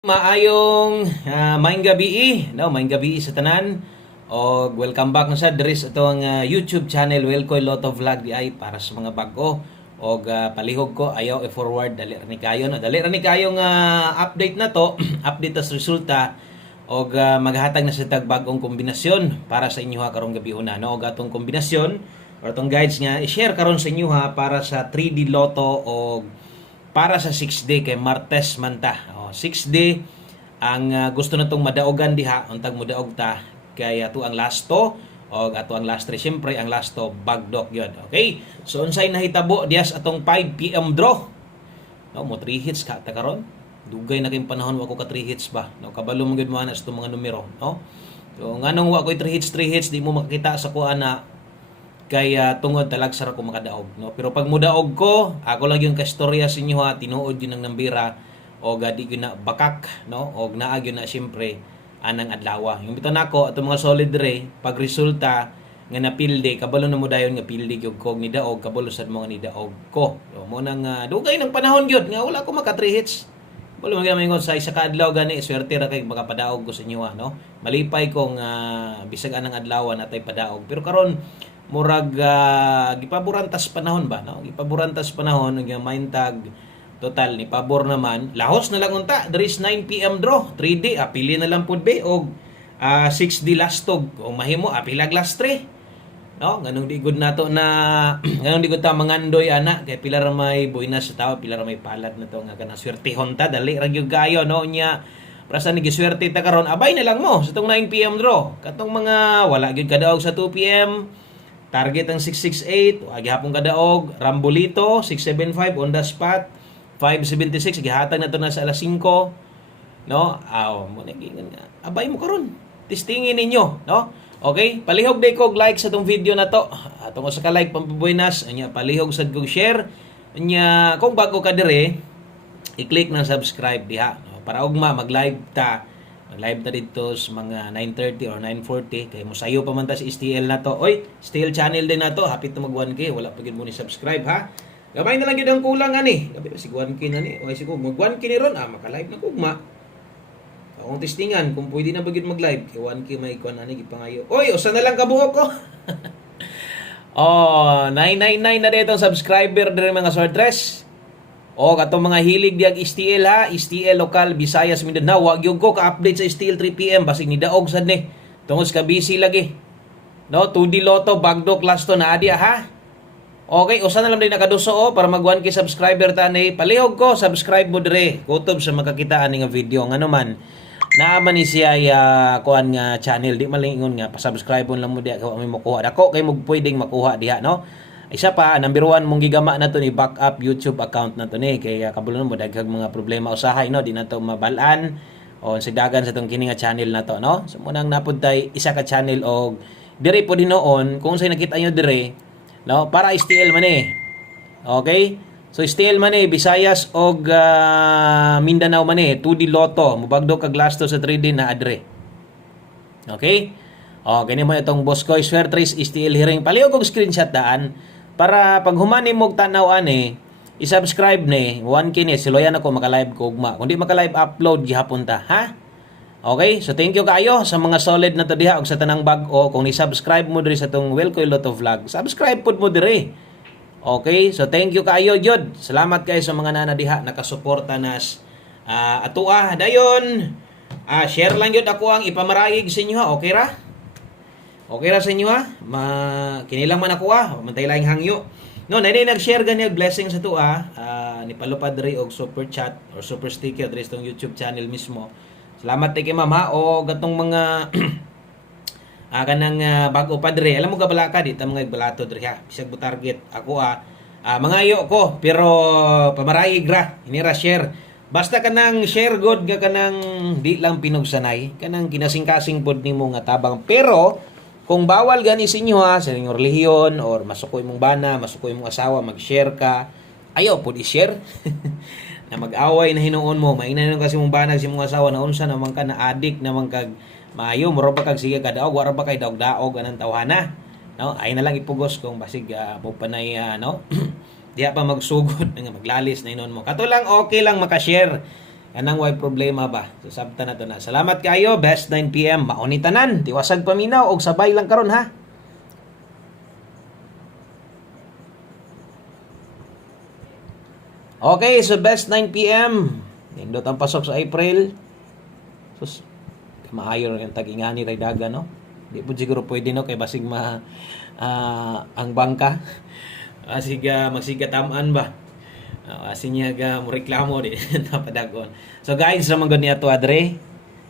Maayong maayong gabi, no, maayong gabi sa tanan. O welcome back na sa dres atong YouTube channel Welkoy Lotto Vlog di ay para sa mga bag-o og palihog ko ayaw i-forward dali ra ni kayo no. Dali ra ni kayo nga update na to, update sa resulta og maghatag na sa tag bag-ong kombinasyon para sa inyo ha karong gabi una no. Og atong kombinasyon or atong guides nga i-share karon sa inyo ha para sa 3D Lotto og para sa 6D kay Martes man ta. 6D ang gusto natong madaogan diha untag modaog ta kay ato ang lasto o ato ang last 3 syempre ang lasto bagdok yun. Okay, so unsay nahitabo dias atong 5 PM draw no mo 3 hits ka ta karon dugay na kay panahon wa ko ka 3 hits ba no kabalo mo gid mo ana sa mga numero no. So nganong wa ko 3 hits di mo makita sa kuha na kay tungod talag sara ko makadaog no. Pero pag mudaog ko ako lang yung kastorya sa inyo ha tinuod yun ang nambira o gadi yun na bakak no og naag yun na syempre anang adlaw yung bitaw nako ato mga solid re pag resulta nga napilde kabalo na mo dayon nga pilde gyud kog ni daog kabalo sad mo nga ni daog ko so, mo nang dugay ng panahon gyud nga wala ko maka 3 hits wala mo gyud sa isa ka adlaw gani swerte ra kay makapadaog ko sa inyo no malipay kong bisag anang adlaw natay padaog pero karon murag gipaburantas panahon ba no gipaburantas panahon nga maintag total ni pabor naman lahos na lang unta there is 9 PM draw 3D apili na lang pud be og 6D lastog o mahimo apilag last 3 no ganong di gud nato na ganong di gud ta mangandoy ana kay pila ra may buinas sa tao pila ra may palad na to nga kanang swertehon ta dali ra gyud kayo no nya prasa ni giswerte ta karon abay na lang mo sa tong 9 PM draw katong mga wala gyud kadaog sa 2 PM target ang 668 wa gihapon kadaog Rambolito 675 on the spot 576 gihatag na to na sa alas 5 no mo nagingan nga abay mo karon testingin ninyo no okay palihog day kog like sa tong video na to atong usa ka like pampubuinas anya palihog sad kog share anya kung bago ka dire i-click na subscribe diha no? Para ugma mag-live ta dito sa mga 9:30 or 9:40 kay mosayo pa man ta sa STL na to oy STL channel din na to hapit na mag 1K wala pa gid mo ni subscribe ha. Gamay na lang yun ang kulang ani. Gabi si 1K na ni. O si kung mag 1K ni ron maka-live na kugma. Akong testingan kung pwede na bagid mag-live kay 1K may kuan ani gipangayo. Oy, usa na lang kabuok ko. 999 na dito subscriber dire mga sortres. O katong mga hilig diag STL ha, STL lokal Visayas Mindanao. Wa gyud ko ka-update sa STL 3 PM basig ni daog sad ni. Tungod ka busy lagi. No, 2D Lotto bagdok lasto na adi ha. Okay, usa na lang din nakaduso para mag 1K subscriber ta ni palihog ko subscribe mo dire kutob sa makakitaan ni nga video ngano man naaman ni siya kuan nga channel di malingon nga pa-subscribe lang mo diha kay may makuha dako kay mo pwedeng makuha diha no isa pa number 1 mong gigama na to ni backup YouTube account na to ni kay kabulon mo daghang mga problema usahay no di na to mabalaan o sidagan sa tong kini nga channel na to no so munang napud tay isa ka channel og dire po dinoon kung say nakita nyo dire no para STL man okay so STL man Visayas og Mindanao man 2D Lotto mubagdo kag lasto sa 3D na adre okay gani mo itong boss ko Swertres STL hearing palihog og screenshot daan para pag humani mo tanaw ani i-subscribe ni 1K ni siloyan ako maka-live ko ugma kundi maka-live upload gihapon ta ha. Okay, so thank you kayo sa mga solid na to diha og sa tanang bag-o kung ni-subscribe mo diri sa tong Welkoy Lotto Vlog. Subscribe pud mo diri. Okay, so thank you kayo jud. Salamat kayo sa mga nana diha nakasuporta nas atua dayon. Share lang jud ako ang ipamaraig sa inyo ha. Okay ra? Okay ra sa inyo ha? Kinilang man ako ha. Mantay lang hangyo. No, nay nag-share gani blessing sa tuwa. Ni palupad diri og super chat or super sticker diri sa tong YouTube channel mismo. Salamat kay mama o gatong mga kanang bago padre. Alam mo gabala ka dito mga balato diri ha. Bisag mo target ako mangayo ko pero pamarayig ra inira share. Basta kanang share god nga kanang di lang pinugsanay kanang kinasing-kasing pod nimo nga tabang pero kung bawal gani sa inyo ha sa inyong relihiyon or masukoy mong bana, masukoy mong asawa mag-share ka. Ayaw pod i-share. Na mag-away na hinuon mo maingnan kasi mong banag si mong asawa na unsa naman ka na addict naman kag maayo moro pa kag sige kadaog wala pa kay daog-daog anang tawhana no ay na lang ipugos kung basig mo panay no diha pa magsugod nga maglalis na inon mo kato lang okay lang maka-share Anang way problema ba? So sabta na to na. Salamat kayo. Best 9 PM. Mauni tanan. Tiwasag paminaw og sabay lang karon ha. Okay, so best 9 PM. Nindot ang pasok sa April. Sus, maayo rin yung tag-ingani ray daga, no? Di po siguro pwede, no? Kay basig ang bangka. Asig magsigatamaan ba? Asinya ga mo reklamo di napadagon. So guys, sa mga niya to adre.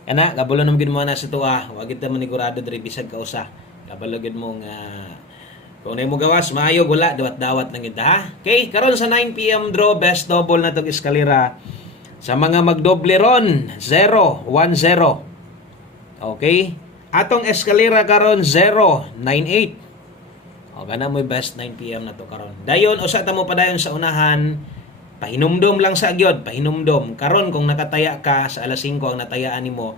Kana kabalo nam gid mo na sa tuwa. Wa gid ta manigurado diri bisag ka usa. Kabalo gid mo nga kung na mo gawas, maayo gula, dawat-dawat lang kita, ha? Okay, karon sa 9 PM draw, best double na itong eskalera. Sa mga magdoble ron, 0, 1, 0. Okay? Atong eskalera karon 0, 9, 8. O, gana mo best 9 PM na to karon. Dayon, usa ta mo pa dayon sa unahan, pahinumdom lang sa agyod, pahinumdom. Karon kung nakataya ka sa alas 5 ang natayaan nimo,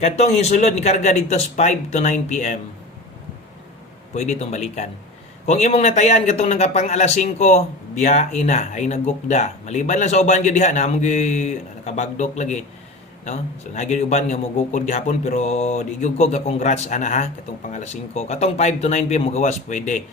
katong hinsulod ni karga dito sa 5 to 9 PM. Pwede itong balikan. Kung imong natayaan katong nagkapang alas 5, biyain na, ay nagukda. Maliban lang sa uban gyud diha, namong nakabagdok lagi. No? So nagyud uban nga mo gukod gihapon pero di gyud ko ga congrats ana ha katong pang alas 5. Katong 5 to 9 PM mo gawas pwede.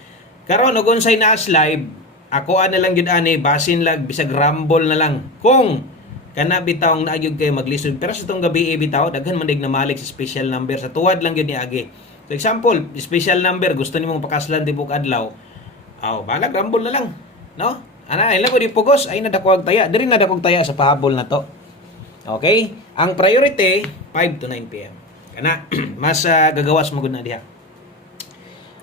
Karon og unsay naas live, ako ana lang gyud ani basin lag bisag rumble na lang. Kung kana bitaw na gyud kay maglisod pero sa tong gabi bitaw daghan man dig na malik sa special number sa tuwad lang gyud ni agi. So example, special number, gusto nimo pakaslan tibok adlaw. Balag rambol na lang, no? Ana, ila ko di pugos ay nadako taya. Diri nadako taya sa pahabol na to. Okay? Ang priority 5 to 9 PM. Kana mas gagawas mo gud na diha.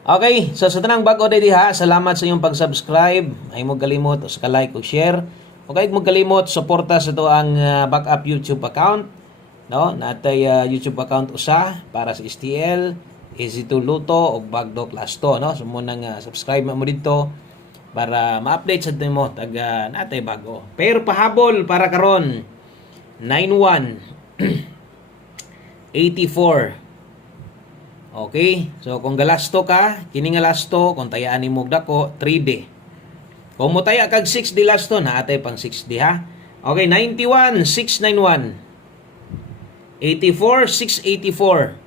Okay, so sa tanang bag-o diha, salamat sa inyong pag-subscribe. Ay mo kalimot sa ka-like ug share. Okay, mo kalimot suporta sa to ang backup YouTube account, no? Natay YouTube account usa para sa STL. Easy to luto o bagdo class to, no? So muna nga subscribe mo dito para ma-update sa mo taga natay bago. Pero pahabol para karon 91 84. Okay? So kung galasto ka, kini nga lasto kung tayaan nimo dako 3D. Kung mo taya kag 6D lasto na atay pang 6D ha. Okay, 91 691. 84 684.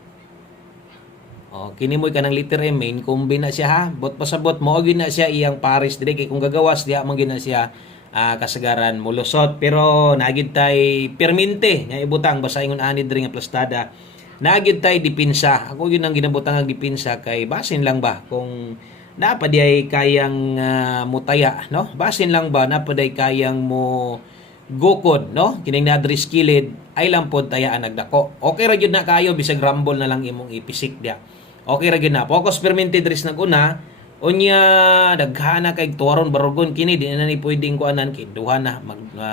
Kini mo kanang letter M, main combi na siya ha. Bot pasabot mo gyud na siya iyang pares dire kay kung gagawas diha man gyud na siya kasagaran mulusot pero naagid tay perminte nga ibutang basta ingon ani dire nga plastada. Naagid tay dipinsa. Ako gyud ang ginabutang ang dipinsa kay basin lang ba kung napaday kayang mutaya, no? Basin lang ba napaday kayang mo gukod, no? Kining na-address kilid ay lang pod tayaan nagdako. Okay ra gyud na kayo bisag rumble na lang imong ipisik dia. Okay ra gyud na. Focus permanente dres naguna. Unya daghana kay tuwaron barugon kini di na ni pwedeng kuanan kay duha na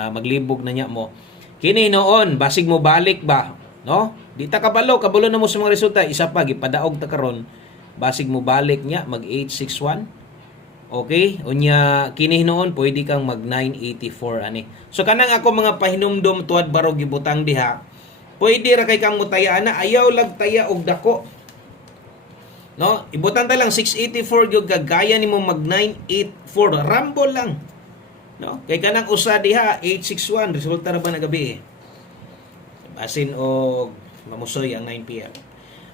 maglibog na nya mo. Kini noon basig mo balik ba, no? Di ta kabalo na mo sa mga resulta isa pa gipadaog ta karon. Basig mo balik nya mag 861. Okay? Unya kini noon pwede kang mag 984 ani. So kanang ako mga pahinumdom tuad barog gibutang diha. Pwede ra kay kang mutaya na ayaw lag taya og dako. No, ibutan ta lang 684 gyud kagaya nimo mag 984 rumble lang. No, kay kanang usa diha 861 resulta ra ba na gabi. Basin og mamusoy ang 9 PM.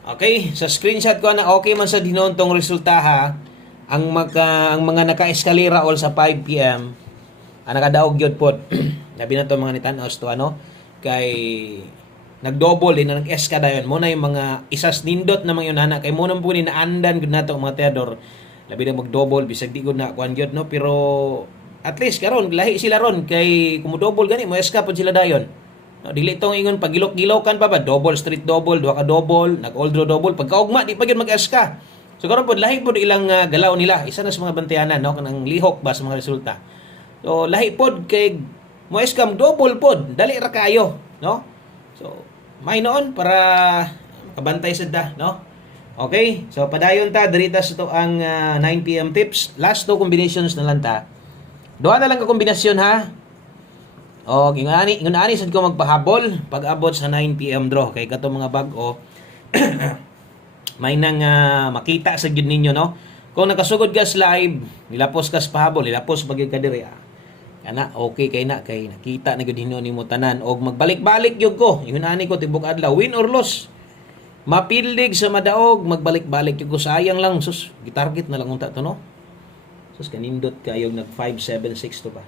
Okay, sa screenshot ko na okay man sa dinontong resulta ha. Ang mga naka-eskalera all sa 5 PM. Nakadaog gyud pod. Labi na to mga nitan-os to ano kay nag-double din na nag-eska dayon mo na yung mga isas nindot na mga yunana kay mo nang po ni naandan gud nato mga teador labi na mag-double bisag di gud na kuan gyud no pero at least karon lahi sila ron kay kumo-double gani mo eska pod sila dayon no dili tong ingon pagilok-gilokan pa ba double street double duha ka double nag-all draw double pagkaugma di pa gyud mag-eska so karon pod lahi pod ilang galaw nila isa na sa mga bantayanan no kanang lihok ba sa mga resulta so lahi pod kay mo eska double pod dali ra kayo no so may noon para kabantay sad da, no? Okay? So padayon ta dirita sa to ang 9 PM tips. Last two combinations na lang ta. Duha na lang ka kombinasyon ha. O ingani sad ko magpahabol pag abot sa 9 PM draw kay kato mga bag-o may nang makita sa gid ninyo no. Kung nakasugod ka sa live, nilapos ka sa pahabol, nilapos bagay ka diri. Ana okay kay nakita na gud hinuon nimo tanan og magbalik-balik gyud ko. Yun ani ko tibok adlaw, win or loss. Mapildig sa madaog, magbalik-balik gyud ko. Sayang lang sus, gitarget na lang unta to no. Sus kanindot kayo nag 576 to pa.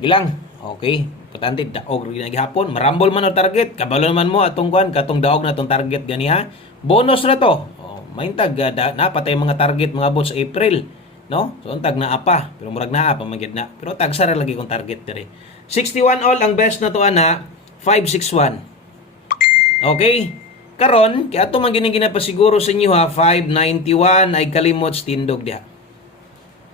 Gilang. Okay. Importante daog rin gihapon. Marambol man ang target. Kabalo naman mo atong kuan katong daog na atong target gani ha. Bonus na to. Maintag na patay mga target mga boss April, no? So untag na apa, pero murag na apa magid na. Pero tag sara lagi kong target dire. 61 all ang best na to ana, 561. Okay? Karon, kaya ato man gining ginapasiguro sa inyo ha, 591 ay kalimot tindog diha.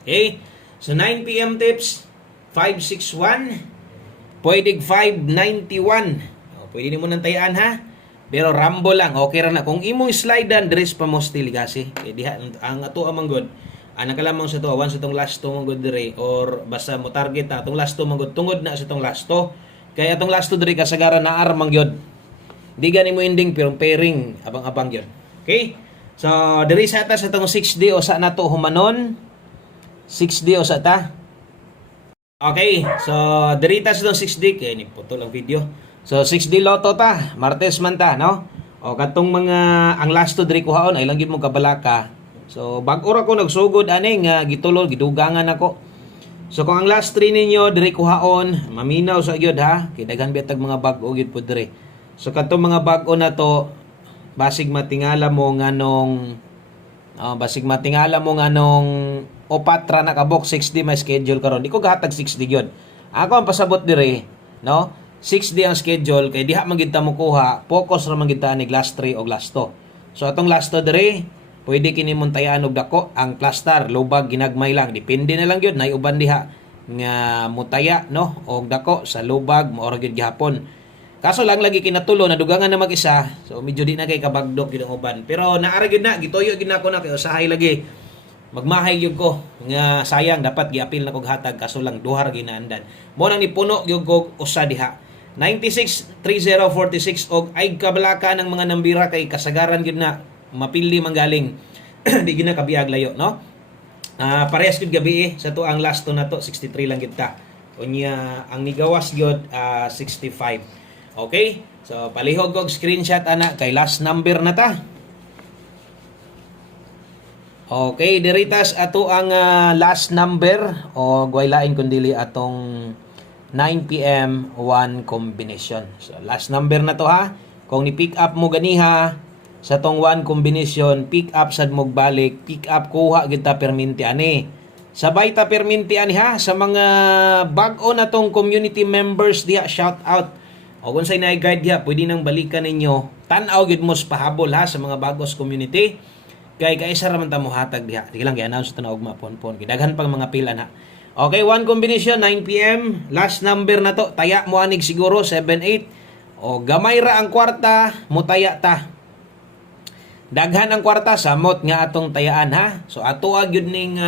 Okay? So 9 PM tips, 561. Pwedeng 591. Pwede nimo nang tayaan ha. Pero rambo lang, okay ra na. Kung imong slidean, dress pa mo still kasi. Eh, diha, ang ato amang good. Ana ka lamang sa to, once itong last to mong good dire, or basta mo target na, itong last to mong good, tungod na sa itong last to. Kaya itong last to dire, kasagaran na armang yun. Di gani mo ending, pero pairing, abang-abang yun. Okay? So, dire sa ata sa itong 6D, o sa na to humanon. 6D o sa ta. Okay, so, dire ta sa itong 6D, kaya ni putol ang video. So 6D Lotto ta, Martes man ta, no? O katong mga ang last to diri kuhaon ay lang gid mo kabalaka. So bag-o ra ko nagsugod ani nga gitulol gidugangan ako. So kung ang last 3 ninyo diri kuhaon, maminaw sa gyud ha, kay daghan bitag mga bag-o gyud po diri. So katong mga bag-o na to basig matingala mo nganong upat ra na ka box 6D may schedule karon. Di ko gahatag 6D gyud. Ako ang pasabot diri, no? 6D ang schedule kay diha man gid ta mo kuha, focus ra man gid ta ni last 3 o last 2. So atong last 2 dire, pwede kini mong tayaan og dako, ang cluster lubag ginagmay lang, depende na lang gyud nay uban diha nga mutaya no og dako sa lubag maora gyud gihapon. Kaso lang lagi kinatulo na dugangan na mag-isa, so medyo di na kay kabagdok gyud ang uban. Pero naara gyud na, gituyo gyud na ako na kay usahay lagi. Magmahay gyud ko nga sayang dapat giapil na kog hatag kaso lang duhar ginaandan. Mo nang nipuno gyud ko usa diha. 96-3046 og ay kabalaka ng mga nambira kay kasagaran gyud na mapili manggaling di gyud na kabiyag layo no. Parehas gyud gabi sa to ang last to na to 63 lang gyud ta. Unya ang nigawas gyud 65. Okay? So palihog og screenshot ana kay last number na ta. Okay, diritas ato ang last number o guaylain kundili atong 9 PM 1 combination. So last number na to ha. Kung ni pick up mo ganiha sa tong 1 combination, pick up sad mo balik, pick up kuha gyud ta perminti ani. Sabay ta perminti ani ha sa mga bag-o na tong community members diha, shout out. O kung say na guide diha, pwede nang balikan ninyo. Tan-aw gyud mo sa pahabol ha sa mga bagos community. Kay kaisa ra man ta mo hatag diha. Sige lang gi-announce to na ugma pon-pon. Kidaghan pang mga pilan ha. Okay, 1 combination, 9 PM. Last number na to. Taya mo anig siguro, 7-8. O gamay ra ang kwarta, mutaya ta. Daghan ang kwarta, samot nga atong tayaan ha. So ato agyud ning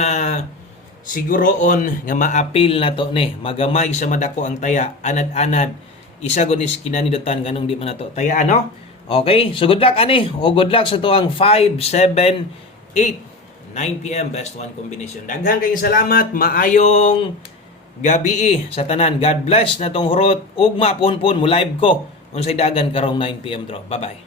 siguroon nga maapil na to ni. Magamay sa madako ang taya. Anad-anad. Isa gud is kinanidutan ganung di man nato tayaan no. Okay, so good luck ani. O good luck sa to ang 5, 7, 8. 9 PM best 1 combination. Daghan kayong salamat, maayong gabi sa tanan. God bless na tong hurot ugma pon mo live ko unsay dagan karong 9 PM draw. Bye bye.